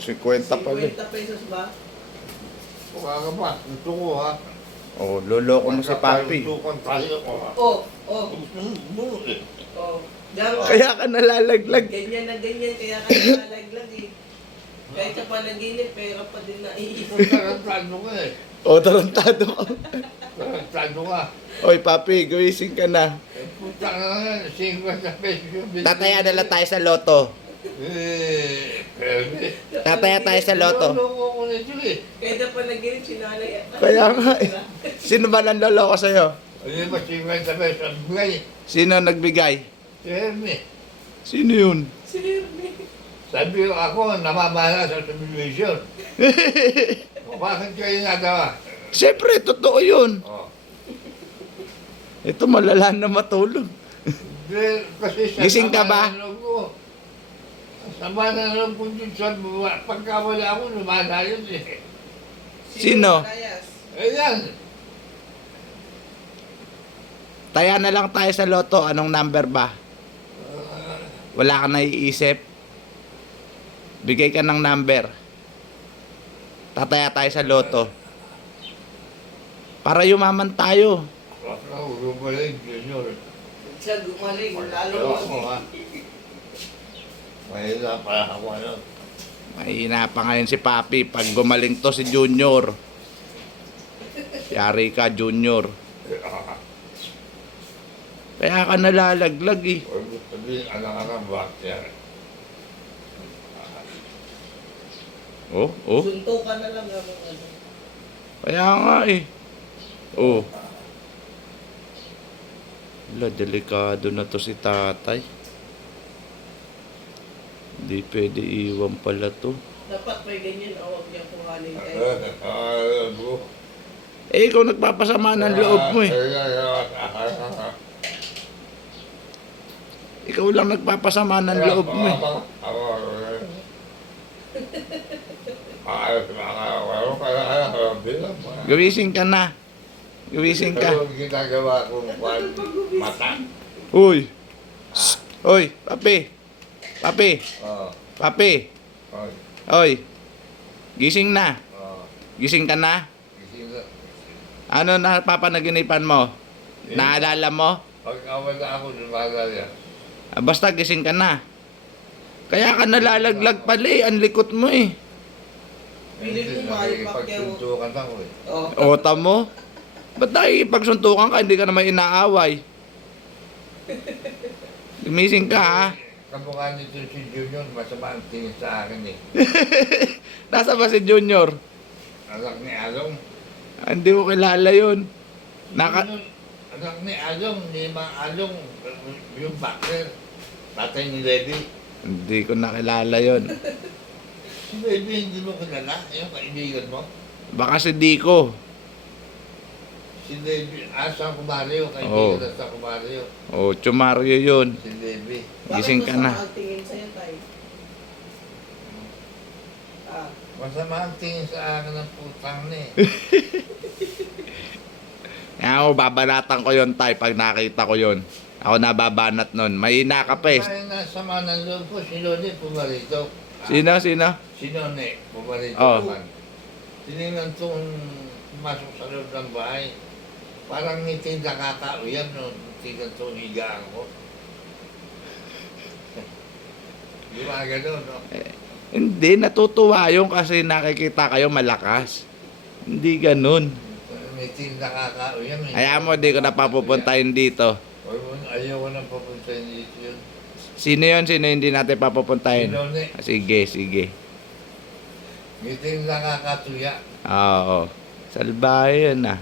50 pala. 50 pesos ba? Mukha ka pa. Gusto ko ha. Oh, loloko mo si Papi. Tukan tayo ko ha. Oh. Eh. Oh. Diyan, Kaya ka nalalaglag. ganyan na ganyan, kaya ka nalalaglag eh. Kahit sa panaginip, pera pa din naiisip. Tarantado ka eh. O, tarantado ka. Tarantado ka. Oy, Papi, guwising ka na. Puta ka nga, 50 pesos yung binili. Tataya na lang tayo sa loto. Pwede. Tataya tayo sa loto. Loko ko na ito eh. Kahit sa panaginip, sinalay at Kaya nga eh. Sino ba nanloloko sa'yo? Ano ba 50 pesos ang bigay? Sino nagbigay? Si Herme. Sino yun? Sirme. Sabi ko ako, namamala sa subdivision. O, bakit kayo nagawa? Siyempre, totoo yun. Oh. Ito, malala na matulog. Kasi sa Gising ka ba? sama ng loob ko. Sama ng loob ko dun sa baba. Pagka wala ako, lumala yun eh. Sino? Rayas. Ayan. Taya na lang tayo sa loto. Anong number ba? Wala ka naiisip? Bigay ka ng number. Tataya tayo sa loto. Para yumaman tayo. Ako, gumaling, Junior. Siya gumaling, lalo Pero ako mo. ha. Mahila pa ako ano. Mahina pa ngayon si Papi. Pag gumaling to si Junior. Yari ka, Junior. Kaya ka nalalaglag eh. Huwag mo sabihin, anak-anak, bakit yan? Oh. Sunto ka na lang habang ano. Kaya nga eh. Oh. Wala, delikado na to si tatay. Hindi pwede iwan pala to. Dapat may ganyan, huwag niya kuhanin kayo. Eh, ikaw nagpapasama ng loob mo eh. Ikaw lang nagpapasama ng loob mo eh. Gawising ka na. Gawising ka. Pero ginagawa kong mata. Uy. Uy, Papi. Papi. Oo. Papi. Oo. Oy. Gising na. Oo. Gising ka na? Gising na. Ano na papanaginipan mo? Naalala mo? Pag awala ako, lumala yan. Basta gising ka na. Kaya ka nalalaglag pala eh. Ang likot mo eh. Piling mo Manny Pacquiao. Pagsuntukan ako eh. Oh. Ota mo? Ba't nakikipagsuntukan ka? Hindi ka naman inaaway. Gumising ka ha? Kamukha nito si Junior, masama ang tingin sa akin eh. Nasa ba si Junior? Anak ni Along. Hindi ko kilala yun. Anak ni Along, ni Mang Along, yung backer. Tatay ni Levi. Hindi ko nakilala yun. Si Levi, hindi mo kilala? Yung kaibigan mo? Baka si Dico. Si Levi, sa Kumario, Oo. kaibigan sa Kumario. O, Chumario yun. Si Levi. Gising ka na. Bakit masama ang tingin sa'yo, tay? Masama ang tingin sa akin ng putang na eh. Kaya ako, babanatan ko yun, tay, pag nakita ko yun. Ako nababanat nun. Mahina ka pa eh. Kaya nasama ng loob ko, si Lone pumarito. Sino? Si None, pumarito Oh. naman. Tinignan itong pumasok sa loob ng bahay. Parang ngiti nakakauyan no, tingnan itong higaan ko. Di ba gano'n, no? Hindi, natutuwa yun kasi nakikita kayo malakas. Hindi ganun. Ngiti nakakauyan. Kaya mo, di ko na papupuntahin dito. Ayaw ko nang papuntahin dito yun. Sino yun? Sino hindi natin papupuntahin? Si None, Sige, sige. ngiti nakakatuya. Oo. Salbahe yun ah.